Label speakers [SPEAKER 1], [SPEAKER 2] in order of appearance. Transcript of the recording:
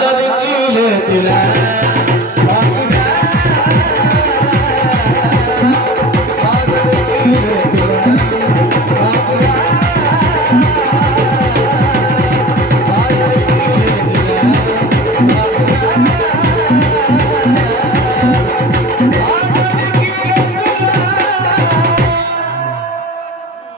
[SPEAKER 1] காதல் கீழே